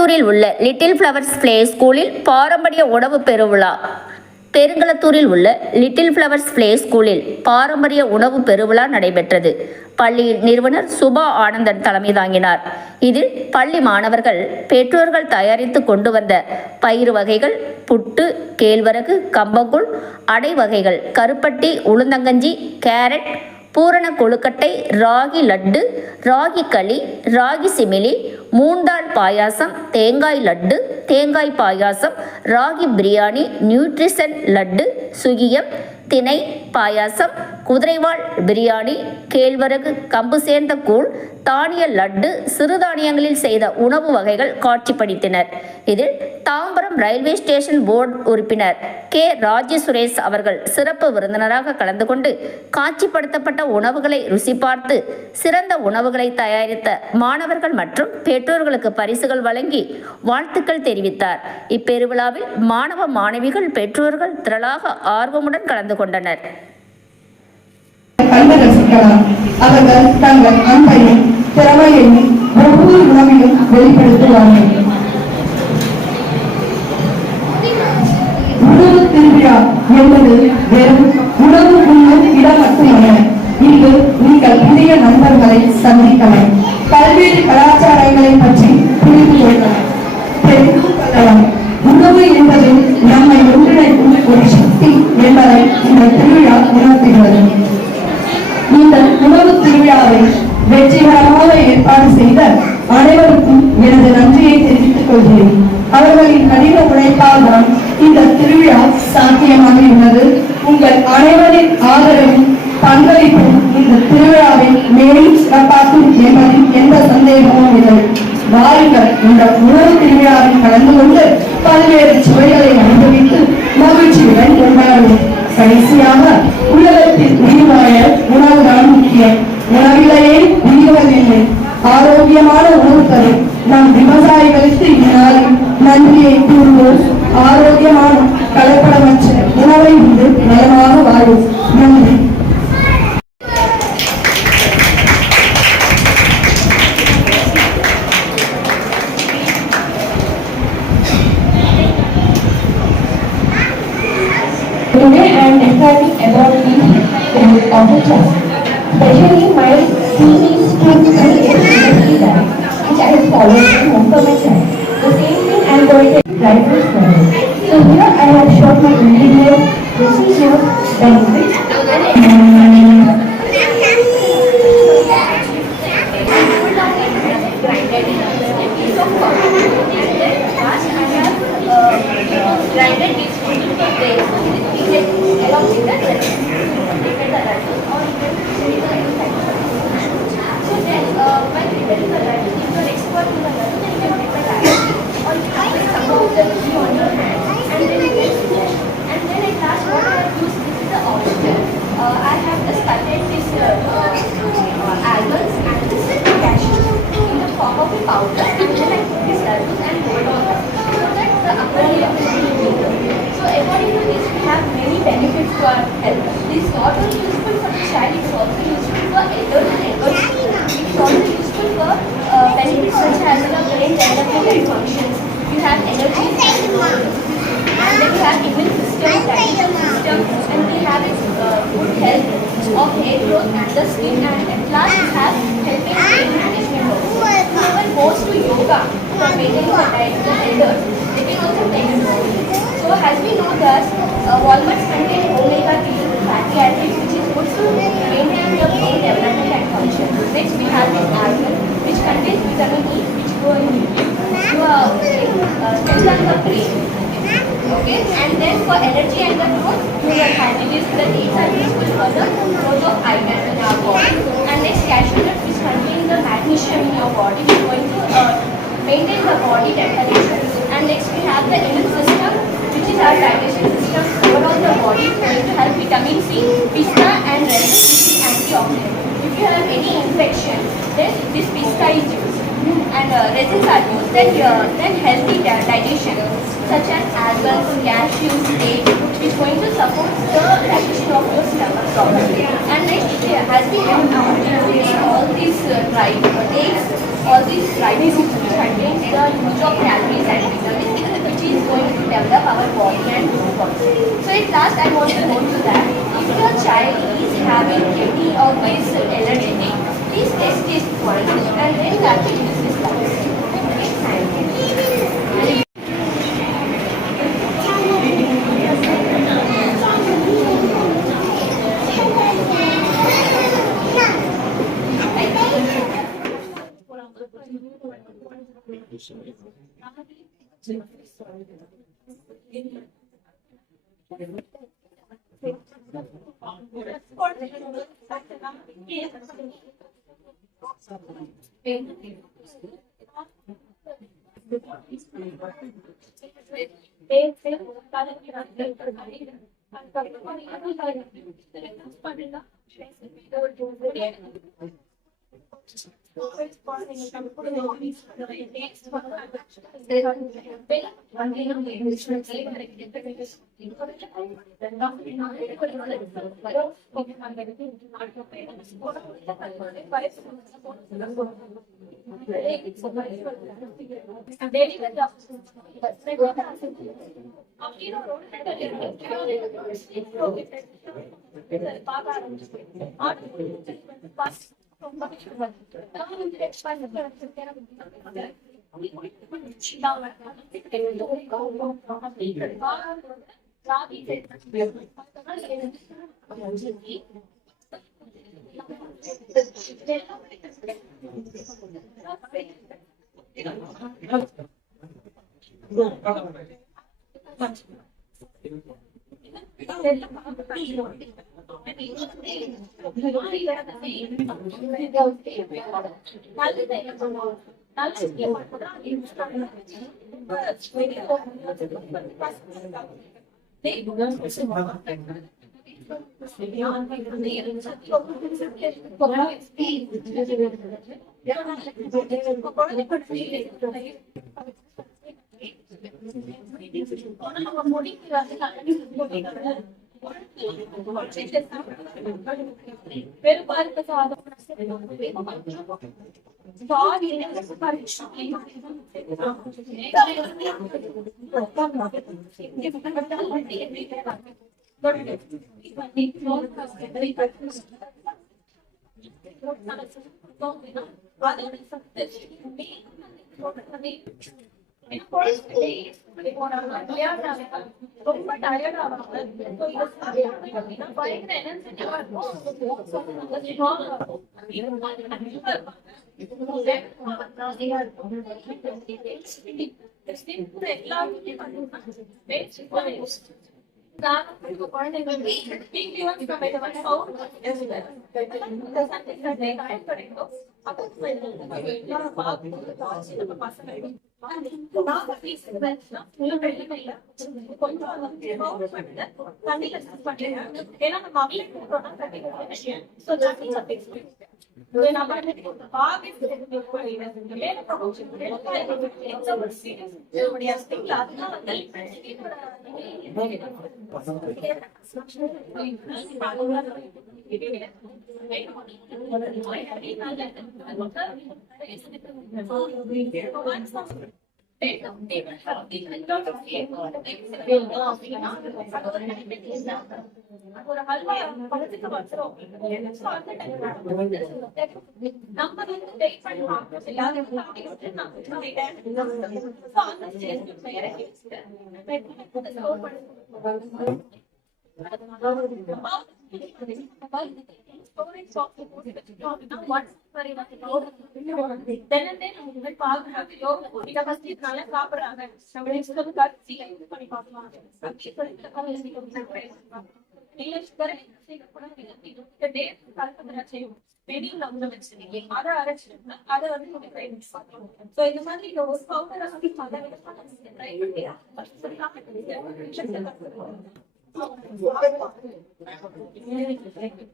பெருங்களத்தூரில் உள்ள little flowers play ஸ்கூலில் பாரம்பரிய உணவு பெருவிழா. பெருங்களத்தூரில் உள்ள லிட்டில் ஃப்ளவர்ஸ் பிளே ஸ்கூலில் பாரம்பரிய உணவு பெருவிழா நடைபெற்றது. பள்ளியின் நிறுவனர் சுபா ஆனந்தன் தலைமை தாங்கினார். இதில் பள்ளி மாணவர்கள் பெற்றோர்கள் தயாரித்து கொண்டு வந்த பயிறு வகைகள், புட்டு, கேழ்வரகு, கம்பங்கூழ், அடை வகைகள், கருப்பட்டி, உளுந்தங்கஞ்சி, கேரட், பூரண கொழுக்கட்டை, ராகி லட்டு, ராகி களி, ராகி சிமிலி, மூண்டால் பாயாசம், தேங்காய் லட்டு, தேங்காய் பாயாசம், ராகி பிரியாணி, நியூட்ரிஷன் லட்டு, சுகியம், திணை பாயாசம், குதிரைவால் பிரியாணி, கேழ்வரகு, கம்பு சேர்ந்த கூழ், தானிய லட்டு, சிறுதானியங்களில் செய்த உணவு வகைகள் காட்சிப்படுத்தினர். இதில் தாம்பரம் ரயில்வே ஸ்டேஷன் போர்டு உறுப்பினர் கே. ராஜசுரேஷ் அவர்கள் சிறப்பு விருந்தினராக கலந்து கொண்டு காட்சிப்படுத்தப்பட்ட உணவுகளை ருசி பார்த்து சிறந்த உணவுகளை தயாரித்த மாணவர்கள் மற்றும் பெற்றோர்களுக்கு பரிசுகள் வழங்கி வாழ்த்துக்கள் தெரிவித்தார். இப்பெருவிழாவில் மாணவ மாணவிகள் பெற்றோர்கள் திரளாக ஆர்வமுடன் கலந்து கொண்டனர். அவர்கள் தங்கள் அன்பையும் திறமையையும் ஒவ்வொரு உணவிலும் வெளிப்படுத்துவார்கள். உணவு திருவிழா என்பது வெறும் உணவு உண்ணும் இடம் மட்டுமல்ல. இங்கு நீங்கள் புதிய நண்பர்களை சந்திக்கலாம், பல்வேறு கலாச்சாரங்களை பற்றி புரிந்து கொள்ளலாம், தெரிந்து கொள்ளலாம். உணவு என்பது நம்மை ஒன்றிணைக்கும் ஒரு சக்தி என்பதை இந்த திருவிழா உணர்த்துகிறது. இந்த உணவு திருவிழாவை வெற்றிகரமாக ஏற்பாடு செய்த அனைவருக்கும் எனது நன்றியை தெரிவித்துக் கொள்கிறேன். அவர்களின் கடின உழைப்பால் தான் இந்த திருவிழா சாத்தியமாக உள்ளது. உங்கள் அனைவரின் ஆதரவும் பங்களிப்பும் இந்த திருவிழாவை மேலும் சிறப்பாக்கும் என்பதில் எந்த சந்தேகமும் இல்லை. வாருங்கள், இந்த உணவு திருவிழாவில் கலந்து கொண்டு பல்வேறு சுவைகளை அனுபவித்து மகிழ்ச்சியுடன் கொண்டாடுவோம். கடைசியாக, உலகத்தில் உயிர் வாழ உணவுதான் முக்கியம். உணவிலேயே உயிர்வதில்லை. ஆரோக்கியமான உணவு தரும் நம் விவசாயிகளுக்கு இந்நாளில் நன்றியை கூறுவோம். ஆரோக்கியமான கலப்படமற்ற உணவை உண்டு நலமாக வாழும். நன்றி. Today I am discussing about these of the chest, especially my series to which I have followed in most of my time. The same thing I am going to write this level. So here I have shown my ingredient, procedure, benefits, grinded these along with the rest. So then when we build the ladder, if you are expert in the ladder, then you can make the ladder or you can put some of the key on your hand and then you can push. And then at last what I have used, this is the option. I have just cutted this almonds and this cashews in the form of a powder, and then I put this almonds and hold on so that the upper layer will be bigger. So according to this, we have many benefits to our health. This is not only useful for the child, it is also useful for adults and adults. It is also useful for benefits such as the brain development and functions. We have energy and then we have immune system, digestion system, and we have good health of hair growth and the skin, and at last we have helping pain management also. Whoever goes to yoga for maintaining the diet, the elders, they can also take it. So as we know that walnuts contain omega-3 fatty acids, which is good to maintain the brain development and function. Next we have the almond, which contains vitamin E, which go in strengthen the brain. Okay, and then for energy and the growth, we have hadrogens, the dates are useful for the growth of iron in our body. And next cashew nut, which contains the magnesium in your body, which is going to maintain the body temperature. And next we have the immune system, which is our digestion system. Overall the body is going to have vitamin C, pista and resin, which is antioxidant. If you have any infection, then this pista is used and resins are used. Then healthy digestion such as almonds, cashews, dates, which is going to support the digestion of your stomach properly. And next, as we have now, all these dry dates, all these dry fruits contain the huge of calories and vitamins, which is going to develop our body and food also. So at last, I want to go to that. If your child is having any of these allergic, please test this first and then that will use this diet. Thank you.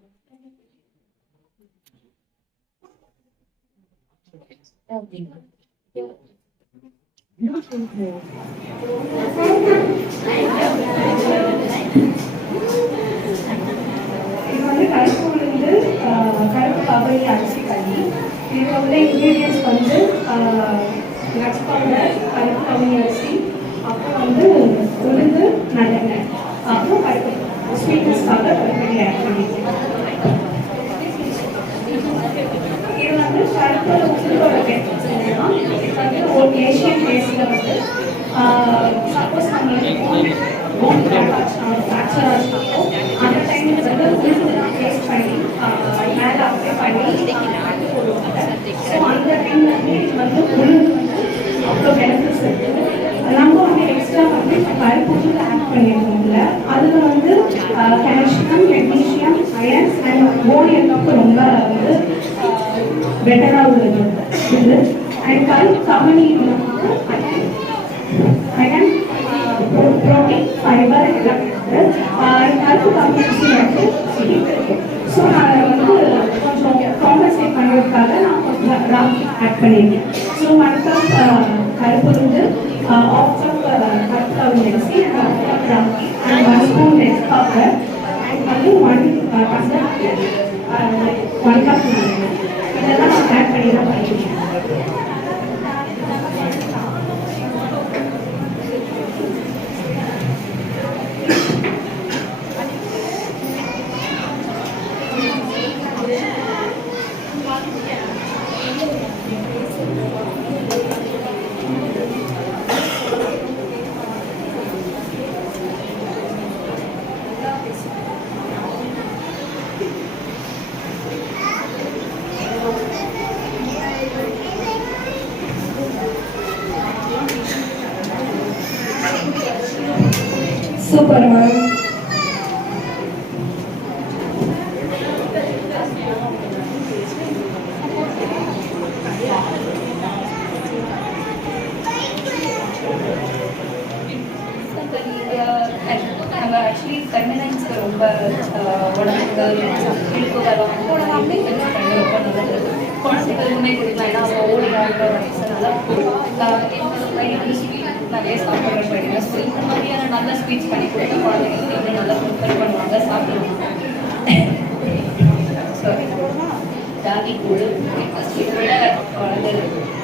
இது வந்து கருப்பு உளுந்து, கருப்பு கபடி அரிசி களி. இதில் உள்ள ingredients வந்து நட்ஸ் பவுடர், கருப்பு கவுனி அரிசி, அப்புறம் வந்து உளுந்து, நல்லெண்ணெய், அப்புறம் கருப்பு ஸ்வீட்னஸ்க்காக கருப்பட்டி ஆட் பண்ணியிருக்கேன். இது வந்து கருப்பு உளுந்தோட பெனிஃபிட்ஸ் என்னன்னா, இது வந்து ஒரு ஏஷியன் டேஸ்ட்டில் வந்து சப்போஸ் நம்மளுக்கு ஃப்ராக்சர் ஆச்சுனாலும் அந்த டைமில் வந்து உளுந்து டேஸ்ட் பண்ணி மேலே அப்ளை பண்ணி போடுவாங்க. ஸோ அந்த டைமில் வந்து இது வந்து உளுந்து வந்து அவ்வளோ பெனிஃபிட்ஸ் இருக்குது. நம்ம வந்து எக்ஸ்ட்ரா வந்து கருப்பு உளுந்து ஆட் பண்ணியிருக்கோம்ல, அதில் வந்து கால்சியம், மெக்னீஷியம், அயன் அண்ட் ஓனியனுக்கு ரொம்ப வந்து பெட்டராக உள்ளது இது. அண்ட் கருப்பு கபடி அயன், ப்ரோட்டீன், ஃபைபர் எல்லாம் இருக்குது. கருப்பு கம்பெனிசி வந்து ஸோ நான் வந்து கொஞ்சம் காம்பன்சேட் பண்ணுறதுக்காக நான் கொஞ்சம் ராகி ஆட் பண்ணியிருக்கேன். ஸோ 1 கப் கருப்பு உளுந்து, ஆஃப் கப் கருப்பு கவுனி அரிசி and half cup ragi and 1 spoon red copper and வந்து 1 கப் இதெல்லாம் நான் ஆட் பண்ணி தான் பண்ணியிருக்கேன். Super ma'am. நம்ம ஆக்சுவலி கன்வீனியன்ஸ்க்கு ரொம்ப உடம்புக்கு இழுப்பு வரும் ரொம்ப நல்லது. குழந்தைகளுக்குமே கொடுக்கலாம். ஏன்னா அவங்க ஓடி ஆடுற வயசுனால என்னோட பையன் வந்து ஸ்வீட் நிறைய சாப்பிட்ற பையன். ஸோ இந்த மாதிரியான நல்ல ஸ்வீட்ஸ் பண்ணி கொடுத்தா குழந்தைங்களுக்கு இன்னும் நல்லா ப்ரிப்பேர் பண்ணுவாங்க, சாப்பிடுவாங்க. ஸோ ராகி கூழ் ஃபஸ்ட்டு விட வந்து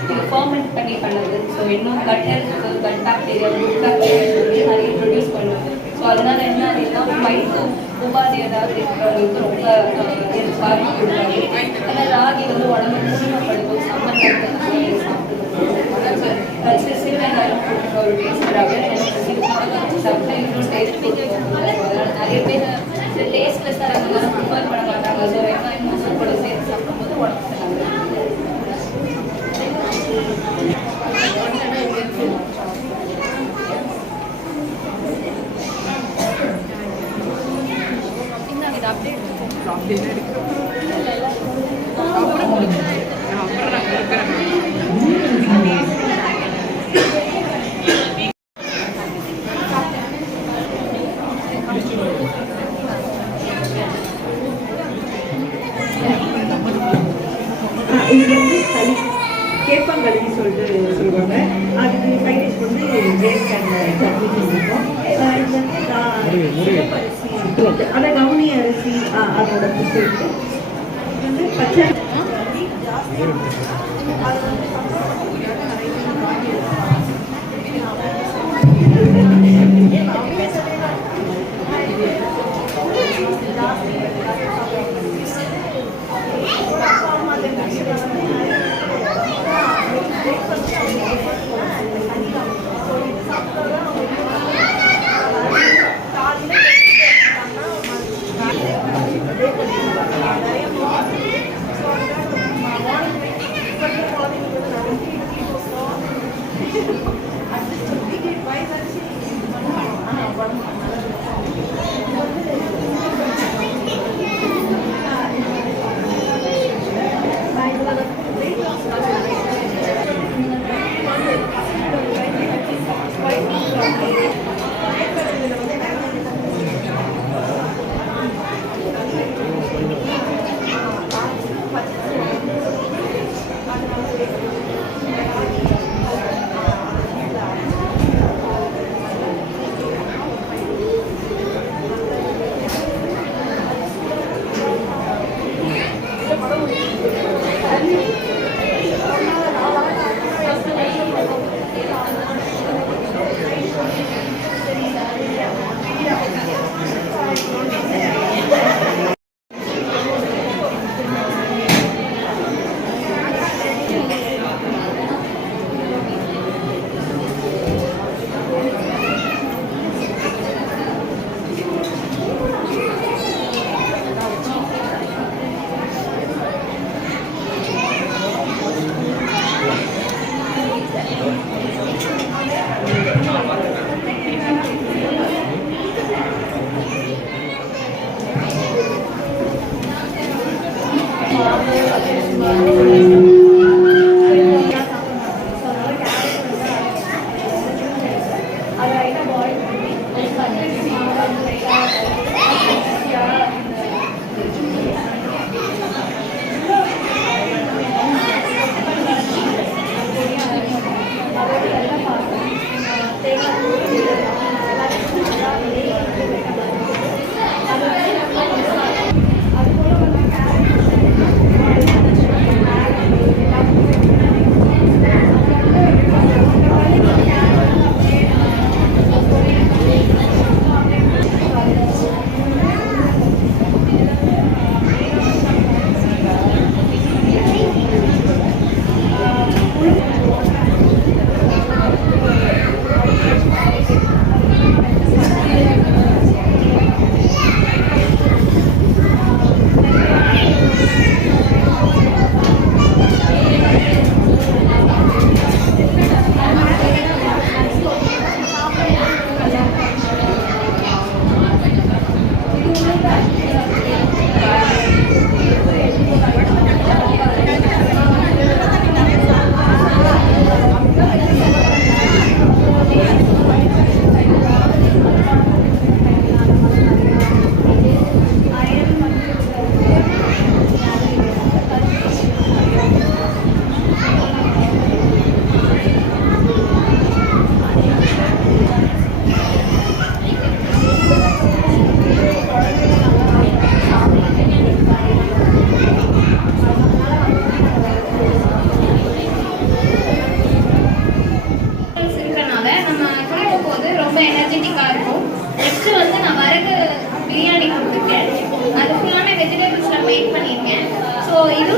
இது ஃபர்மெண்ட் பண்ணி பண்ணது. ஸோ இன்னும் கட் ஹெல்த்துக்கு, கட் பாக்டீரியா, குட் பாக்டீரியா நிறைய ப்ரொடியூஸ் பண்ணுவாங்க. ஸோ அதனால என்ன அப்படின்னா வயிற்று உபாதை ஏதாவது இருக்கிறவங்களுக்கு ரொம்ப பாதிப்பு கொடுக்காது. ஆனால் ராகி வந்து உடம்புக்கு சீமப்படுத்தும், சம்பந்தம் சாப்பிட்டு சிறுவெங்காயம் கொடுக்குற ஒரு டேஸ்டாக சாப்பிட்டு இன்னும் டேஸ்ட் கொடுக்கும். நிறைய பேர் டேஸ்ட்லெஸ்ஸாக இருந்தாலும் ப்ரிஃபர் பண்ண மாட்டாங்க. ஸோ வெங்காயம் மசாலா கூட சேர்த்து சாப்பிடும்போது உடம்புக்கு நல்லது. இது வந்து களி, கேப்பங்களி சொல்லிட்டு சொல்லுவாங்க. அதுக்கு சைடிஷ் வந்து கிரேப்ஸ் அண்ட் சட்னி இருக்கும். இது வந்து சிவப்பரிசி, அந்த கவுனி அரிசி அதோட புட்டு இருக்கு. இது வந்து பச்சை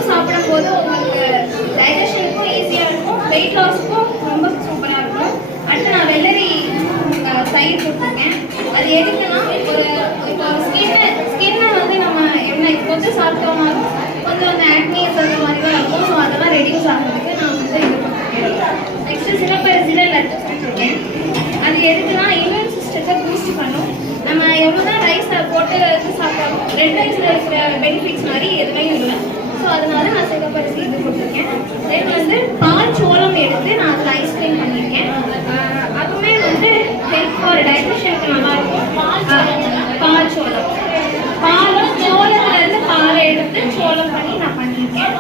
சாப்பிடும்போது உங்களுக்கு டைஜஷனுக்கும் ஈஸியாக இருக்கும், வெயிட் லாஸுக்கும் ரொம்ப சூப்பராக இருக்கும். அடுத்து நான் வெள்ளரி தயிர் போட்டிருக்கேன். அது எதுக்குன்னா ஒரு இப்போ ஸ்கின்னை வந்து நம்ம என்ன கொஞ்சம் சாப்பிட்டோம்னாலும் கொஞ்சம் அந்த ஆக்னிஸ் அந்த மாதிரிலாம் இருக்கும். ஸோ அதெல்லாம் ரெடியூஸ் ஆகிறதுக்கு நான் வந்து இது போட்டிருக்கேன். நெக்ஸ்ட்டு சிலப்பரிசியில் லட்டு போட்டிருக்கேன். அது எதுக்குன்னா இம்யூன் சிஸ்டத்தை பூஸ்ட் பண்ணும். நம்ம எவ்வளோதான் ரைஸ் போட்டு சாப்பிட்டோம், ரெட் ரைஸில் இருக்கிற பெனிஃபிட்ஸ் மாதிரி எதுவுமே இல்லை. ஸோ அதனால நான் சிகப்பரிசி இது போட்டிருக்கேன். தென் வந்து பால் சோளம் எடுத்து நான் அதில் ஐஸ்கிரீம் பண்ணியிருக்கேன். அதுவுமே வந்து ஹெல்ப் ஃபார் டைஜஷனுக்கு நல்லாயிருக்கும். பால் சோளம் சோளத்துலேருந்து பாலை எடுத்து சோளம் பண்ணி நான் பண்ணியிருக்கேன்.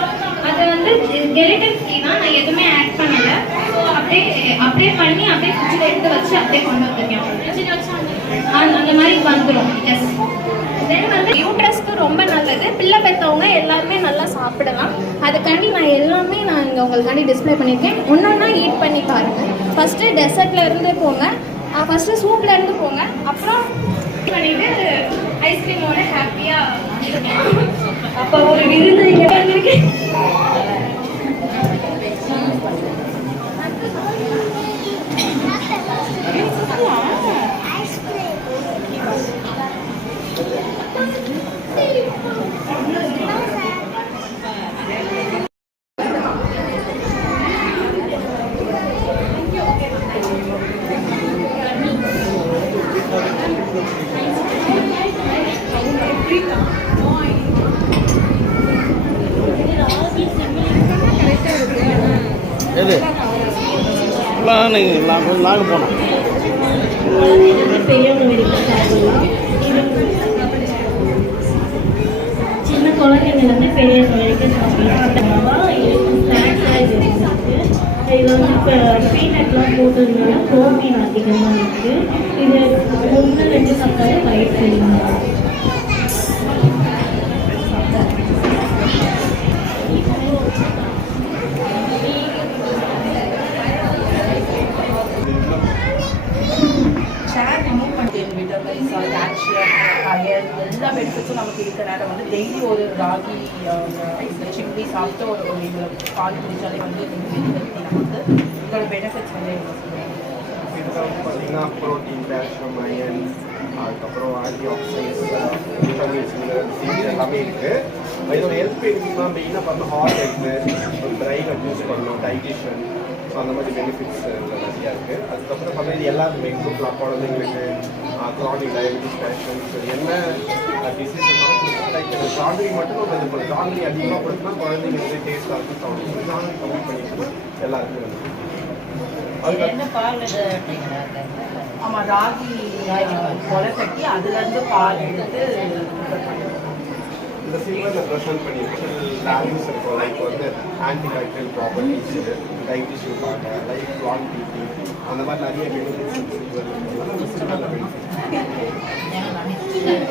அது வந்து கெலிட்டன் ஃப்ரீனா, நான் எதுவுமே ஆட் பண்ணலை. ஸோ அப்படியே பண்ணி அப்படியே ஃப்ரிட்ஜில் எடுத்து வச்சு அப்படியே கொண்டு வந்திருக்கேன். அந்த மாதிரி வந்துடும். எஸ். தென் வந்து யூட்ரஸ்க்கு ரொம்ப நல்லது. பிள்ளை பெற்றவங்க எல்லாருமே நல்லா சாப்பிடலாம். அதுக்காண்டி நான் எல்லாமே இங்கே உங்களுக்காண்டி டிஸ்பிளே பண்ணியிருக்கேன். ஒன்றா ஈட் பண்ணி பாருங்கள். ஃபஸ்ட்டு டெசர்ட்லேருந்து போங்க, ஃபஸ்ட்டு சூப்லேருந்து போங்க, அப்புறம் பண்ணிவிட்டு ஐஸ்கிரீமோட ஹாப்பியாக இருக்கேன். அப்போ ஒரு விருது இருக்கு. எது நாங்கள் போனோம். சின்ன குழந்தைங்கலேருந்து பெரியவங்க வரைக்கும் சாப்பிடலாம். இது வந்து இப்போ பீனட்லாம் போட்டதுனால ப்ரோட்டீன் அதிகமாக இருக்குது. இது 1-2 சாப்பிட்டாலே வயிறு தெரியும். இந்த சில்லி சாப்பிட்டு ஒரு பால் குடிச்சாலே வந்து நமக்கு இதோட பெனிஃபிட்ஸ் வந்து எவ்வளோ சொல்லுவாங்க? பார்த்தீங்கன்னா ப்ரோட்டீன், கால்சியம், அயன், அதுக்கப்புறம் ஆன்டி ஆக்சிடென்ட்ஸ், விட்டமின்ஸ், மினரல்ஸ் எல்லாமே இருக்குது. இதோட ஹெல்த் பெனிஃபிட்ஸ்லாம் மெயினாக பார்த்தா heart health, dry cut use பண்ணணும், டைஜஷன், ஸோ அந்த மாதிரி பெனிஃபிட்ஸ் நிறையா இருக்குது. அதுக்கப்புறம் பார்த்தா இது எல்லாருமே கொடுக்கலாம். குழந்தைங்களுக்கு க்ரானிக் டயபிட்டிஸ் பேஷன்ஸ் என்ன டிசீஸ் லைக் ஜாங்கிரி மட்டும் நம்ம இது பண்ணலாம். ஜாங்கிரி அதிகமாக கொடுத்தா குழந்தைங்க வந்து டேஸ்ட்டாக இருக்கும் சாப்பிடும். ஜாங்கிரி கம்மி பண்ணிட்டோம்னா எல்லாருக்குமே வந்து ஆமாம், ராகி கொலை கட்டி அதுலேருந்து பால் எடுத்து இந்த சில்வரில் ப்ரெசென்ட் பண்ணியிருக்கோம். வேல்யூஸ் இருக்கும், லைக் வந்து ஆன்டி பேக்டீரியல் ப்ராப்பர்ட்டிஸு, டைஜஷனுக்காக, லைஃப் லாங் பிபி, அந்த மாதிரி நிறைய பெனிஃபிட்ஸ் சில்வர் இருக்கிறதுனால நம்ம சில்வரில்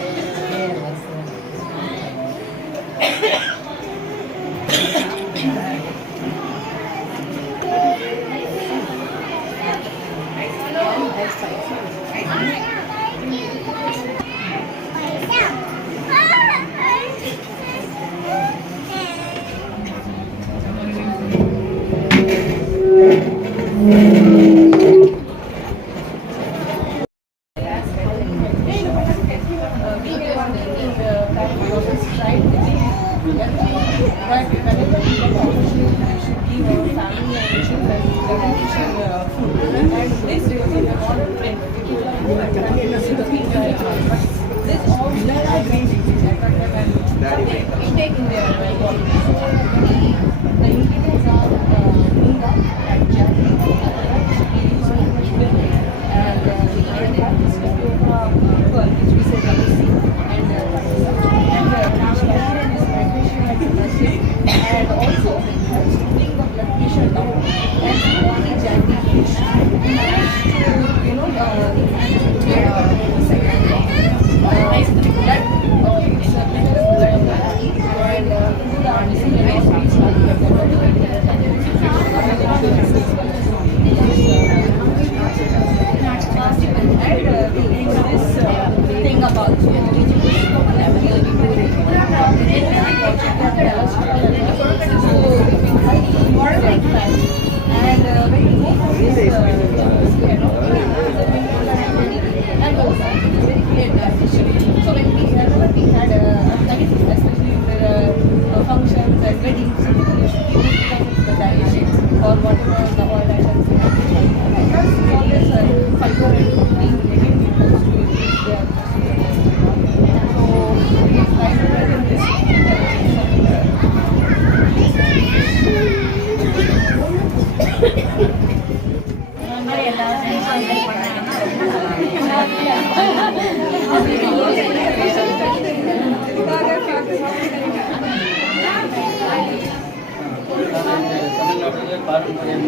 தமிழ்நாட்டில் பாரம்பரியம்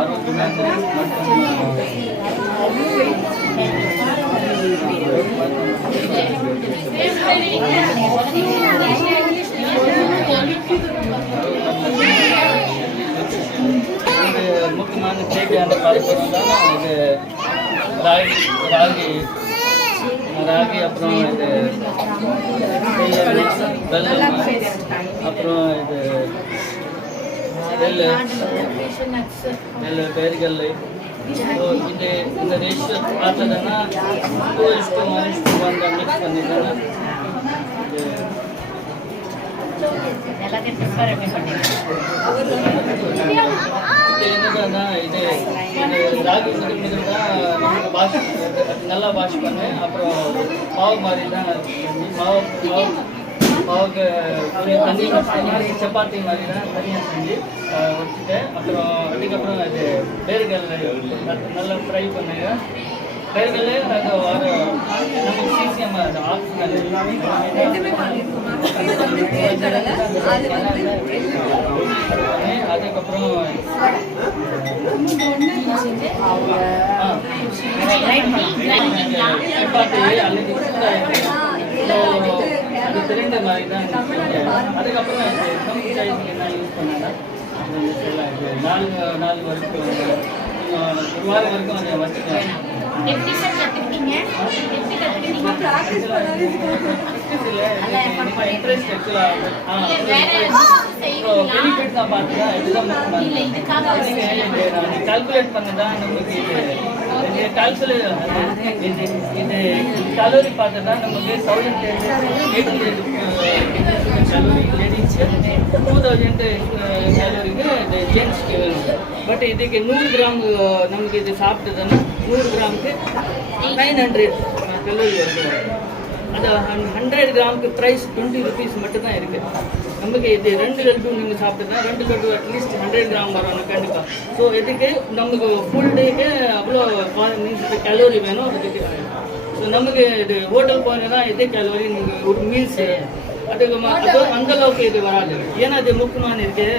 ஆரோக்கியமாக முக்கியமான தேவையான பாரம்பரியம் தான் இது ராகி அப்புறம் இது வெல்லம் அப்புறம் இது நெல் பேர்கள் இது இந்த ரேஷியோ பார்த்ததுன்னா 2:1:1 மிக்ஸ் பண்ணிட்டேன்னா இது என்னதுன்னா இது ராகி தான் வாஷ் நல்லா வாஷ் பண்ணேன். அப்புறம் மாவு மாதிரி தான் மாவுக்கு கொஞ்சம் தண்ணி வச்சு சப்பாத்தி மாதிரி தான் தனியாக செஞ்சு வச்சுட்டேன். அப்புறம் அதுக்கப்புறம் இது பேர்கள் நல்லா ஃப்ரை பண்ணுங்க. பேர்கள் அது ஒரு நமக்கு ஈஸியாக அது ஆப்ஷனல் அதுக்கப்புறம் சப்பாத்தி அல்லது அது தெரிந்த மாதிரி தான். அதுக்கப்புறம் என்ன யூஸ் பண்ணேன்னா 4 வரைக்கும் 1 வாரம் வரைக்கும் அதை வச்சுட்டேன். ஃபீஸ் இல்லை இன்ட்ரெஸ்ட் ஆக்சுவலாக பெனிஃபிட் தான் பார்த்துதான் இதுதான் கால்குலேட் பண்ண தான் நமக்கு இது கால்குலேட் இது கலோரி பார்த்து தான் நமக்கு 1800 கலோரி லேடிஸ்க்கு 2000 கலோரிக்கு இது ஜென்ஸ்க்கு வேணும். பட் இதுக்கு 100 கிராம் நமக்கு இது சாப்பிட்டதுன்னா 100 கிராமுக்கு 900 கலோரி வருது. அது 100 கிராமுக்கு ப்ரைஸ் 20 rupees மட்டும் தான் இருக்குது. நமக்கு இது 2 லட்டு நீங்கள் சாப்பிட்டுதான் 2 லட்டு அட்லீஸ்ட் 100 கிராம் வரணும் கண்டிப்பாக. ஸோ இதுக்கு நமக்கு ஃபுல் டேக்கு அவ்வளோ மீன்ஸ் கலோரி வேணும் அதுக்கு. ஸோ நமக்கு இது ஹோட்டல் போனீங்கன்னா இதே கலோரி நீங்கள் ஒரு மீல்ஸ் அதுக்கு அந்தளவுக்கு இது வராது. ஏன்னா அது முக்கியமான இருக்குது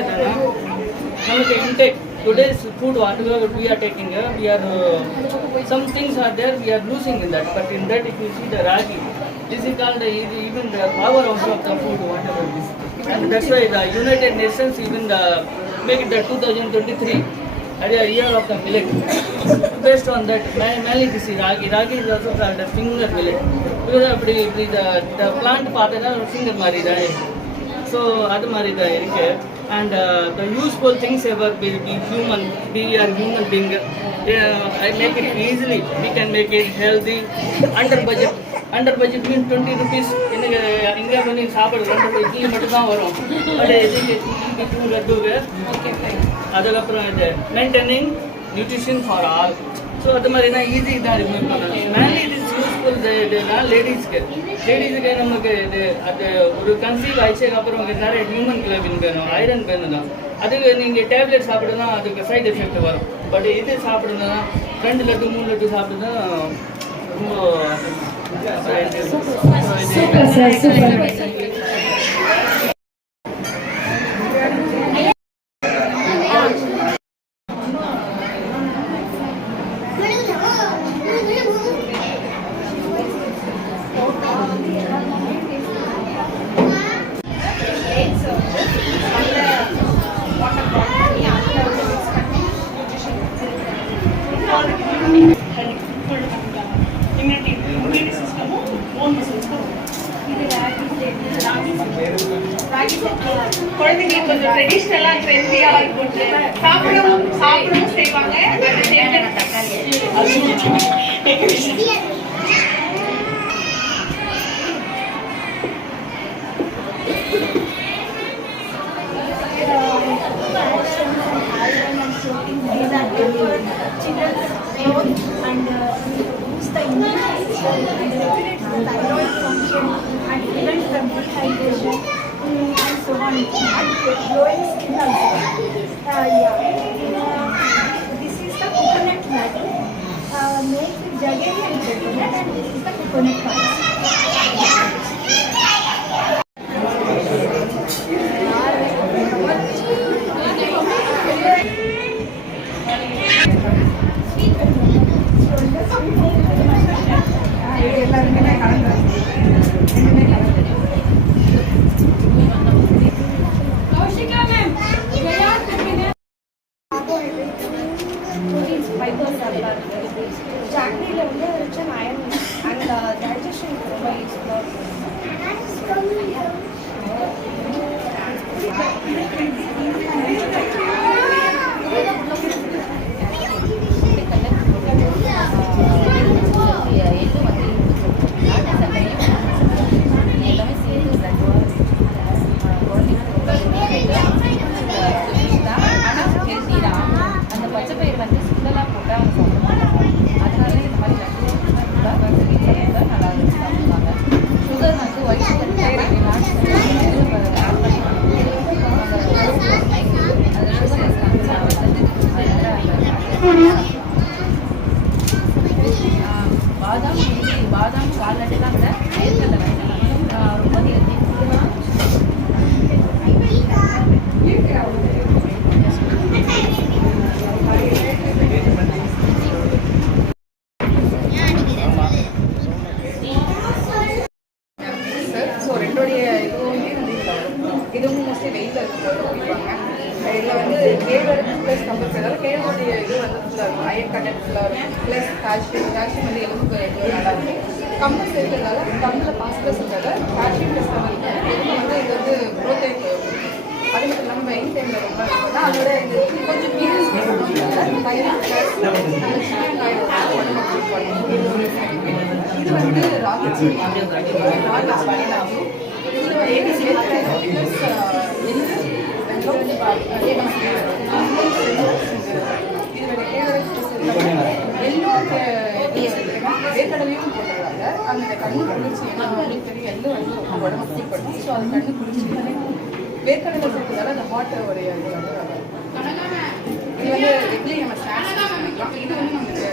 நமக்கு intake today's food whatever we are taking we are some things are there we are losing in that, but in that if you see the ragi, this is called even the powerhouse of the food whatever it is, and that's why the United Nations even make it the 2023 as a year of the millet. Based on that mainly this is ragi is also called the finger millet because the plant part is finger mari da. So அது மாதிரி தான் இருக்கு. And the useful things ever be human, we are human being. I make it easily, we can make it healthy, under budget means 20 rupees. இங்கே பண்ணி சாப்பிட 2 இட்லி மட்டும் தான் வரும். பட் இதுக்கு 2 லட்டுக்கு அதுக்கப்புறம் இது maintaining nutrition for all. So அது மாதிரி தான் ஈஸி தான் ரிமூவ் பண்ணலாம். மேன்லி இது யூஸ்ஃபுல் இதுனா லேடிஸ்க்கு நமக்கு இது அது ஒரு கன்சீவ் ஆயிடுச்சுக்கு அப்புறம் நிறைய ஹியூமன் கிளோபின் வேணும், ஐரன் வேணும் தான். அதுக்கு நீங்கள் டேப்லெட் சாப்பிடுனா அதுக்கு சைடு எஃபெக்ட் வரும். பட் இது சாப்பிடுனா 2 லட்டு 3 லட்டு சாப்பிடுனா ரொம்ப immunity system bone muscles குழந்தைங்களுக்கு கொஞ்சம் ட்ரெடிஷ்னலா ட்ரெண்டியா இருக்கும். சாப்பிடவும் செய்வாங்க. Children's growth and boosts the immunity system and regulates the thyroid function and prevents the dehydration and so on, and glowing skin also. This is the coconut Maggi made with jaggery and coconut, and this is the coconut oil. Jaggery is rich in iron and digestion provides. பாதாம் வால்நட்டுலாம் விட வேர்க்கடலை ரொம்ப healthy. So ரெண்டோடைய இதுவும் mostly வெயிலில் இருக்குவாங்க. இதில் வந்து கேழ்வரகு plus compel பண்ணாலும் கேழ்வரகுடைய இது வந்து ஃபுல்லாக இருக்கும், அயன் கண்டென்ட் ஃபுல்லாக இருக்கும், ப்ளஸ் கால்சியம் வந்து எலும்புக்கு நல்லா இருக்கும். கம்பு சேர்க்கிறதால கம்பில் பாஸ்பரஸ் இருக்கிறத கால்சியம் ப்ளஸ் வந்து எதுவுமே இது வந்து ப்ரோட்டீன் அது மட்டும் இல்லாமல் வெயில் டைமில் ரொம்ப இருக்குன்னா அதோட இது கொஞ்சம் பீரியன்ஸ் இது வந்து ராகி ராகி இது ஒரு ஏபிசி ப்ளஸ் எல்லோ வேர்க்கடலையும் போட்டுருவாங்க அந்த கண்ணு குளிர்ச்சி ஏன்னா அவங்களுக்கு தெரியும் எல்லோ வந்து உடம்பு சீப்படும் ஸோ அது கண்ணு குளிர்ச்சி வேர்க்கடலை சேர்க்கிறதால அந்த ஹாட் ஒரு இது வந்து இது வந்து எப்படி நம்ம ஸ்நாக்ஸ் பண்ணிக்கலாம் இது வந்து நமக்கு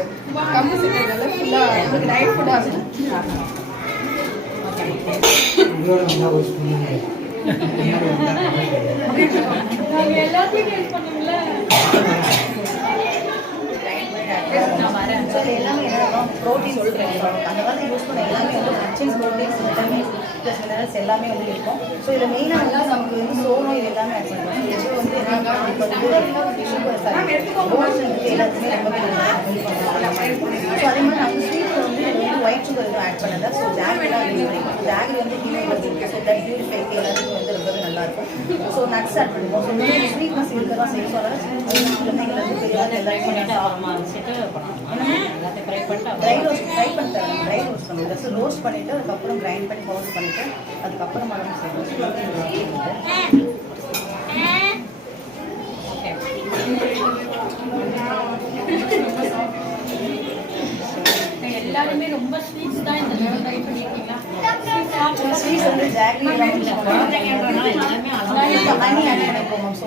கம்பு சேர்க்கிறதால ஃபுல்லாக நமக்கு டயட் ஃபுட்டாக நாங்கள் எல்லாத்தையும் ஹெல்ப் பண்ணுங்கள நான் வரேன் சார் எல்லாமே ப்ரோட்டீன் சொல்கிறேன் அந்த மாதிரி யூஸ் பண்ண எல்லாமே வந்து நட்சன்ஸ் ப்ரோட்டீன்ஸ் விட்டமின்ஸ் ப்ளஸ் மினரல்ஸ் எல்லாமே வந்து இருக்கும் ஸோ இதில் மெயினாக வந்து நமக்கு வந்து சோளம் இது எல்லாமே ஆட் பண்ணுவோம் இது வந்து என்னன்னா இப்போ வந்து சுகர் ஓஷனுக்கு எல்லாத்துக்குமே ரொம்ப ஸோ அதே மாதிரி நம்ம ஸ்வீட்டில் வந்து இது வந்து ஒயிட் சுகர் எதுவும் ஆட் பண்ணல ஸோ ஜாகரிலாம் யூஸ் பண்ணிக்கலாம் ஜாகரி வந்து ஹீமோகுளோபின் ஸோ தட் பியூரிஃபைக்கு எல்லாத்துக்கும் வந்து ரொம்பவே நல்லாயிருக்கும் ஸோ நட்ஸ் ஆட் பண்ணுவோம் ஸோ இந்த ஸ்வீட்னஸ் இருக்க தான் செய்யும் ஸோ அதனால் குழந்தைகள் வந்து பெரியவங்க எல்லாருமே ட்ரை ரோஸ்ட் பண்ணுவோம் ஜஸ்ட் ரோஸ்ட் பண்ணிவிட்டு அதுக்கப்புறம் கிரைண்ட் பண்ணி பவுடர் பண்ணிவிட்டு அதுக்கப்புறம் மரம் செய்வோம். எல்லாருமே ரொம்ப ஸ்வீட்ஸ் தான் இந்த ட்ரை பண்ணியிருக்கீங்களா? ஸ்வீட்ஸ் வந்து ஜாக்ரி ஹனி ஆட் பண்ணிப்போம். ஸோ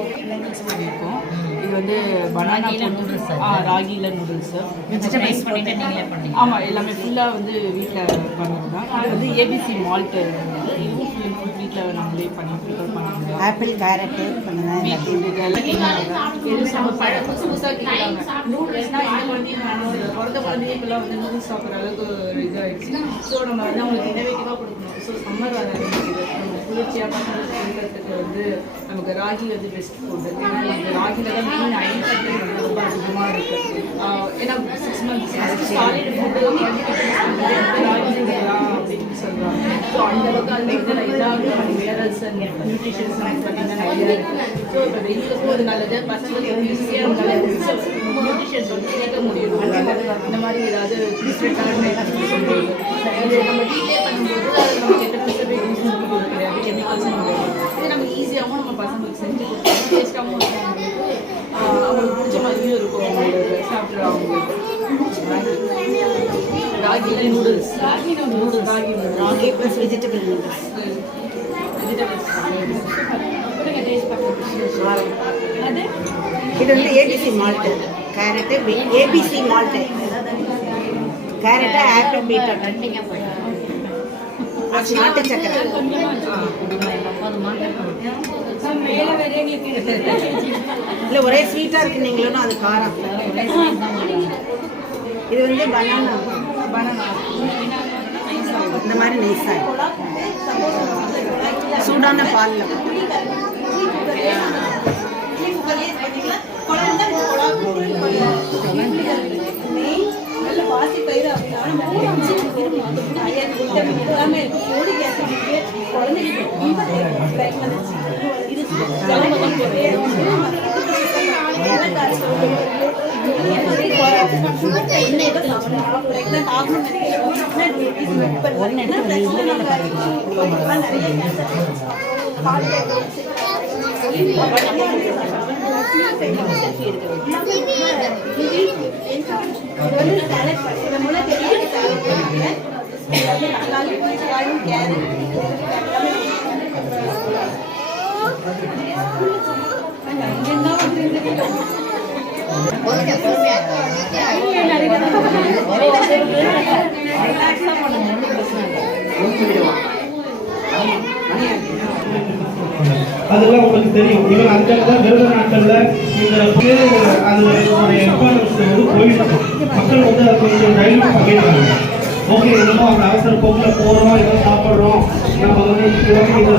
இருக்கும் இது வந்து பனானா நூடுல்ஸ் ராகியில் நூடுல்ஸ் வெஜிடபிள்ஸ் பண்ணிட்டு நீங்களே பண்ணீங்க? ஆமாம், எல்லாமே ஃபுல்லாக வந்து வீட்டில் பண்ணுறது தான். இது வந்து ஏபிசி மால்ட்டு இதுவும் ஃபுல் வீட்டில் நம்மளே பண்ணி ப்ரிப்பேர் பண்ணுவோம். ஆப்பிள் கேரட்டு புதுசு புதுசாக கேட்குறாங்க நூடுல்ஸ்னால் இந்த குழந்தையும் பிறந்த குழந்தையும் இப்போலாம் வந்து நூடுல்ஸ் சாப்பிட்ற அளவுக்கு ஒரு இதாகிடுச்சு. ஸோ நம்ம வந்து அவங்களுக்கு இன்னோவேட்டிவாக கொடுக்கணும். ஸோ சம்மர் வர ஆரம்பிக்குது, நம்ம குளிர்ச்சியாக பசங்களுக்கு இருக்கிறதுக்கு வந்து நமக்கு ராகி வந்து பெஸ்ட் ஃபுட்டு. ஏன்னா இந்த ராகியில் தான் மெயின் அயன் கண்டென்ட் வந்து ரொம்ப அதிகமாக இருக்குது. ஏன்னா 6 months சாலிட் ஃபுட்டு ராகி கொடுக்கலாம் அப்படின்னு சொல்கிறாங்க. ஸோ அந்தளவுக்கு அதில் வந்து ஏதாவது மினரல்ஸ் அண்ட் நியூட்ரிஷன்ஸ் பார்த்தீங்கன்னா நிறையா இருக்குது. ஸோ இப்போ வெயிலுக்கும் அது நல்லது, பசங்களுக்கு ஈஸியாக நியூட்ரிஷன்ஸ் வந்து கேட்க முடியும். இந்த மாதிரி ஏதாவது டிஃப்ரெண்ட்டான சொல்லுவோம். இது நம்ம வீட்டிலே பண்ணும்போது அது நமக்கு எந்த ப்ரிசர்வேட்டிவ்ஸ் கொடுக்குறது கிடையாது, கெமிக்கல்ஸும் கிடையாது. இது நம்ம ஈஸியாகவும் நம்ம பசங்களுக்கு செஞ்சு கொடுக்கலாம், டேஸ்ட்டாகவும் இருக்கும். அவங்களுக்கு பிடிச்ச மாதிரியும் இருக்கும், அவங்களுக்கு சாப்பிட்ற அவங்களுக்கு. ராகியில் noodles ragi plus vegetable noodles அது இது வந்து ABC malt carrot ABC malt carrot apple beetroot நாட்டு சக்கரை மேலே வேற எங்களுக்கு இல்லை ஒரே ஸ்வீட்டாக இருக்கு நீங்களும் அது காரம். இது வந்து பனானா இந்த மாதிரி நைஸாக சூடான பாலில் வாசி பயிர் எல்லாமே இருக்கு. கோடி அதெல்லாம் உங்களுக்கு தெரியும். இவன் அந்த விரத நாட்களில் இந்த அதோடைய இம்பார்ட்டன்ஸ் வந்து போயிட்டு மக்கள் வந்து அதை கொஞ்சம் டைல்யூட் பண்ணிடுறாங்க. ஓகே, இன்னமும் அந்த அவசர போக்கில் போகிறோம், இதை சாப்பிட்றோம், நம்ம வந்து இதை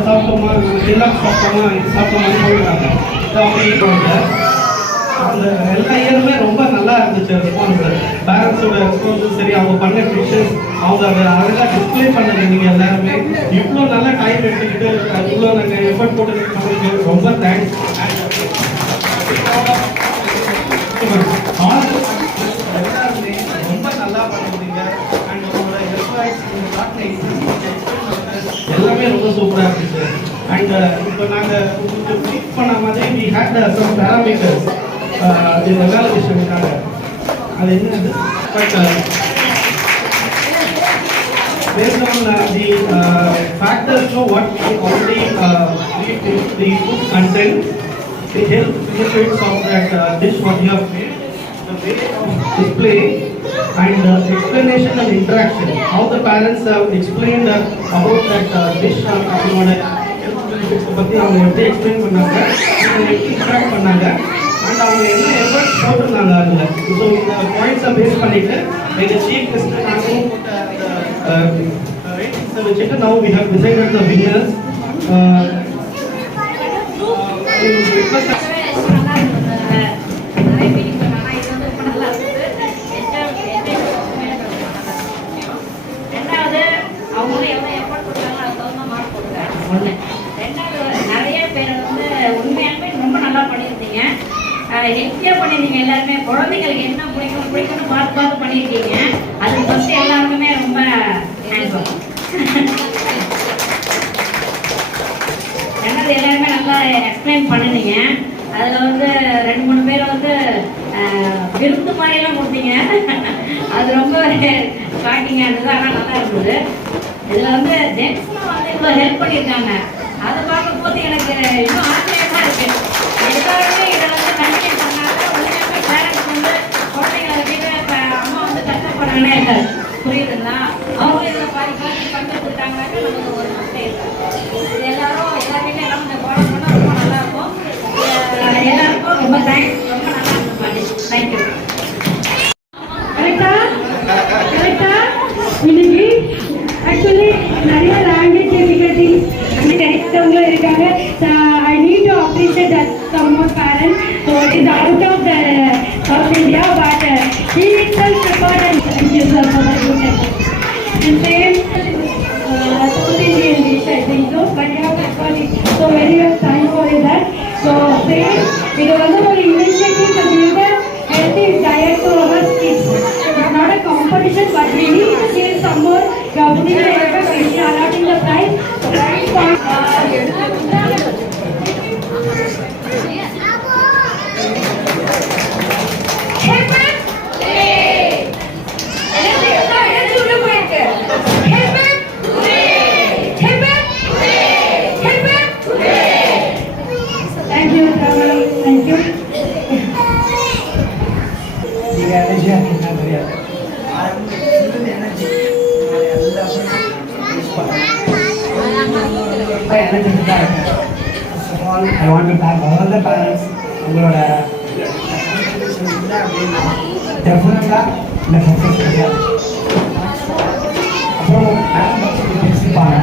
சாப்பிட்டோமா, எல்லாம் சாப்பிட்டோமா, இது சாப்பிட்டோமா போயிடுறாங்க. ஸோ அப்படின்றாங்க அந்த எல்லா இயருமே ரொம்ப நல்லா இருந்துச்சு ரெஸ்பான்ஸ். பேரண்ட்ஸோட ரெஸ்பான்ஸும் சரி, அவங்க பண்ண பிக்சர்ஸ், அவங்க அதை அழகாக டிஸ்பிளே பண்ணது நீங்கள் எல்லாருமே இவ்வளோ நல்ல டைம் எடுத்துக்கிட்டு இவ்வளோ நாங்கள் எஃபர்ட் போட்டு ரொம்ப தேங்க்ஸ். எல்லாருமே ரொம்ப நல்லா பண்ணுறீங்க. அண்ட் உங்களோட எம்ப்ளாயிஸ் எல்லாமே ரொம்ப சூப்பராக இருந்துச்சு. அண்ட் இப்போ நாங்கள் உங்களுக்கு ப்ரீஃப் பண்ண மாதிரி வி ஹேட் சம் பேராமீட்டர்ஸ் இந்த எவாலுவேஷனுக்காக. அது என்னது but based on the factors know what we already read in the food content, the health benefits of that dish what you have made, the way of display and explanation and interaction, how the parents have explained about that dish அவங்களோட health benefits பத்தி அவங்க எப்படி explain பண்ணாங்க, எப்படி interact பண்ணாங்க, and அவங்க என்ன efforts போட்டிருந்தாங்க அதில். ஸோ இந்த பாயிண்ட்ஸை பேஸ் பண்ணிட்டு எங்கள் சீஃப் கெஸ்ட் நாங்களும் ratings வச்சுட்டு now we have decided the winners. ரெண்டாவது அவங்களும் எவ்வளோ எஃபோர்ட் கொடுத்தாங்களோ அது தகுந்த மார்க் கொடுக்குறாங்க. ஒன்று. ரெண்டாவது நிறைய பேர் வந்து உண்மையாலுமே ரொம்ப நல்லா பண்ணியிருந்தீங்க, ஹெல்த்தியாக பண்ணியிருந்தீங்க. எல்லாருமே குழந்தைங்களுக்கு என்ன பிடிக்கும்னு பார்த்து பண்ணியிருக்கீங்க. அது ஃபஸ்ட்டு எல்லாருக்குமே ரொம்ப ஹேண்ட்ஸ். ரெண்டாவது எல்லாருமே நல்லா எக்ஸ்பிளைன் பண்ணினீங்க. அதில் வந்து 2-3 பேர் வந்து விருந்து மாதிரிலாம் கொடுத்தீங்க. அது ரொம்ப ஷாக்கிங்காக இருந்தது, ஆனால் நல்லா இருந்தது. இதில் வந்து ஜென்ஸ்லாம் வந்து இவ்வளோ ஹெல்ப் பண்ணியிருக்காங்க. அதை பார்க்கும்போது எனக்கு இன்னும் ஆச்சரியமாக இருக்குது. எல்லாருமே இதை வந்து கண்டினியூ பண்ணாங்க. உண்மையாலுமே பேரண்ட்ஸ் வந்து குழந்தைங்களை வச்சுட்டு அம்மா வந்து கஷ்டப்படுறாங்கன்னே இருக்காது, புரியுதுங்களா? அவங்க இதில் பாதி பண்ணி கொடுத்தாங்கன்னாக்க நமக்கு ஒரு நஷ்டம் இருக்குது. இது எல்லாரும் எல்லாருமே எல்லாம் இந்த ஃபாலோ பண்ணால் ரொம்ப நல்லாயிருக்கும். எல்லாருக்கும் ரொம்ப தேங்க்ஸ். ரொம்ப நல்லா இருந்துச்சு. தேங்க்யூ. இன்னைக்கு ஆக்சுவலி நிறைய லாங்குவேஜ் டிஃபிகல்ட்டிஸ் கிடைத்தவங்களும் இருக்காங்க. I need to appreciate that some more parents. So it is out of the South India, but he itself prepared and thank you sir for that good effort. And same South Indian dish I think so, but you have prepared it so very well. Thank for that. So same இது வந்து ஒரு initiative to build a healthy diet to our kids. It's not a competition, but we need to give some more putting the effort in allotting the prize. So prize point I want to thank all the parents. உங்களோட டெஃபினட்டாக இந்த success கிடையாது. அப்புறம் பேசிப்பாங்க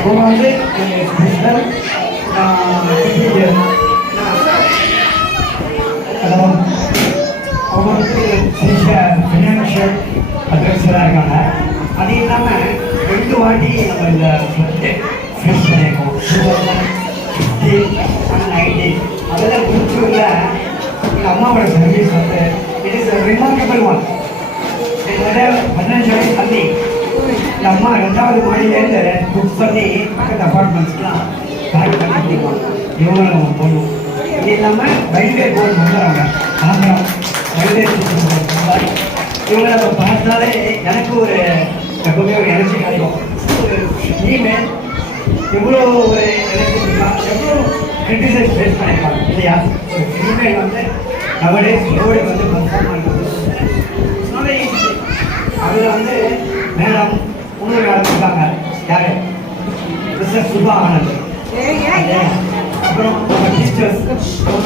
அவங்க வந்து special அவங்க வந்து ஃபினான்ஷியல் அட்வைசராக இருக்காங்க. அது இல்லாமல் 2 வாட்டி நம்ம இந்த ஃபேஸ் பண்ணியிருக்கோம், 2015 and 19. அதில் திருச்சூரில் எங்கள் அம்மாவோட சர்வீஸ் வந்து இட் இஸ் ரிமார்க்கபிள் ஒன். என்னோட 15 வயசு தள்ளி இந்த அம்மா 2வது மாடியிலேருந்து புக் பண்ணி பக்கத்து அப்பார்ட்மெண்ட்ஸ்லாம் பேக் பண்ணி கொடுப்பாங்க. இவங்களும் நம்ம போடணும். இது இல்லாமல் ரயில்வே போர்டு வந்துடுறாங்க, ஆந்திரம் ரயில்வே ஸ்டேஷன். இவங்களை நம்ம பார்த்தாலே எனக்கு ஒரு எப்பவுமே ஒரு எனர்ஜி கிடைக்கும். ஒரு இமெயில் எவ்வளோ ஒரு எனர்ஜி, எவ்வளோ கிரிட்டிசைஸ் ஃபேஸ் பண்ணியிருப்பாங்க இல்லையா? ஒரு இமெயில் வந்து நவடேஸ் ரோடு வந்து பர்ஃபார்ம் பண்ணுறது அதில் வந்து மேடம் இன்னொரு ஆரம்பிப்பாங்க. யார்? மிஸ்டர் சுபா ஆனந்த். அப்புறம் டீச்சர்ஸ்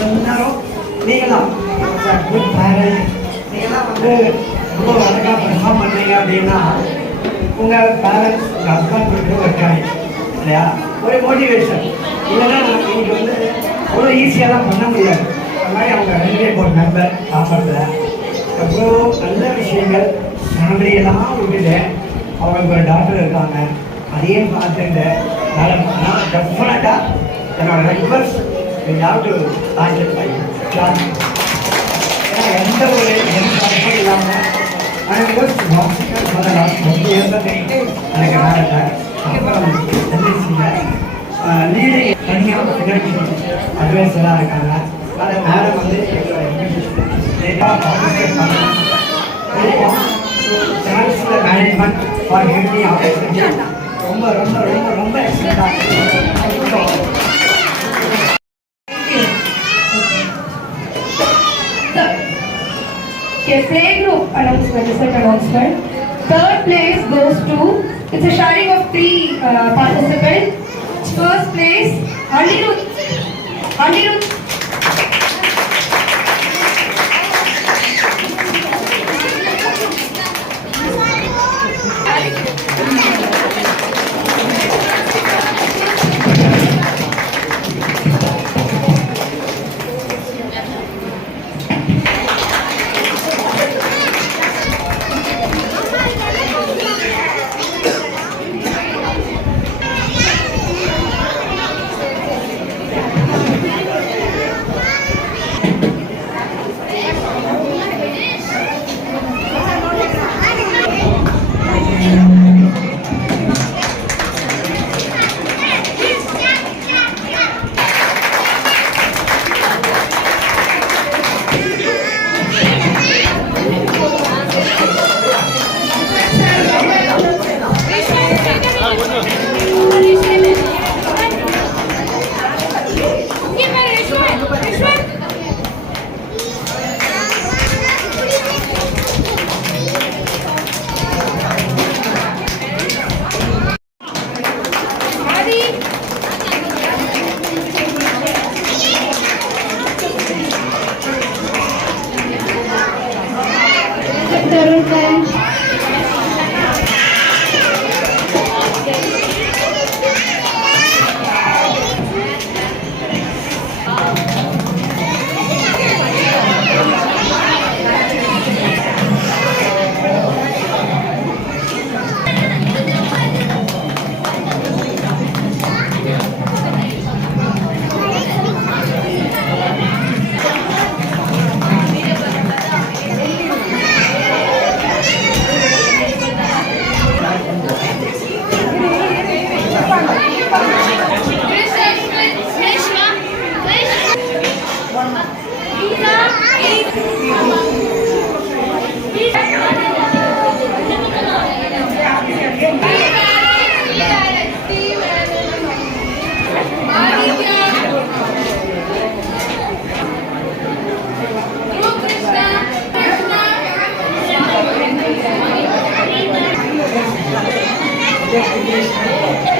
எல்லாரும் நீங்களாம் குட் பேரண்ட், நீங்களாம் வந்து ரொம்ப அழகாக பெர்ஃபார்ம் பண்ணுறீங்க அப்படின்னா உங்கள் பேரண்ட்ஸ் உங்கள் ஹஸ்பண்ட் கொடுக்குற ஒரு காரியம் இல்லையா? ஒரு மோட்டிவேஷன். இல்லைன்னா இன்னைக்கு வந்து அவ்வளோ ஈஸியாக தான் பண்ண முடியாது. அது மாதிரி அவங்க 2 பேருக்கு ஒரு மெம்பர் சாப்பிட்றதுல எவ்வளோ நல்ல விஷயங்கள் ஃபேமிலியெல்லாம் விட்டுட்டு அவங்களுக்கு ஒரு டாக்டர் இருக்காங்க. அதையும் பார்த்துட்டு நான் டெஃபினட்டாக என்னோட ரெக்வஸ்ட் டாக்டர் கான்செப்ட் பண்ணி ஏன்னா எந்த ஒரு எதிர்பார்ப்பும் இல்லாமல் எனக்கு சொல்லலாம். ரொம்ப ஏற்பட்டு எனக்கு வேலை அப்புறம் லீடு தனியாக ஃபினான்ஷியல் அட்வைஸராக இருக்காங்க. அதை மேடம் வந்து சான்ஸில் மேனேஜ்மெண்ட் ஃபார் ஹெல்தி ஆப்பர்ச்சுனிட்டி ரொம்ப ரொம்ப ரொம்ப ரொம்ப எக்ஸலண்ட்டாக. Okay, playgroup announcement, result announcement. Third place goes to, it's a sharing of 3 participants. First place, Anirudh. Yes,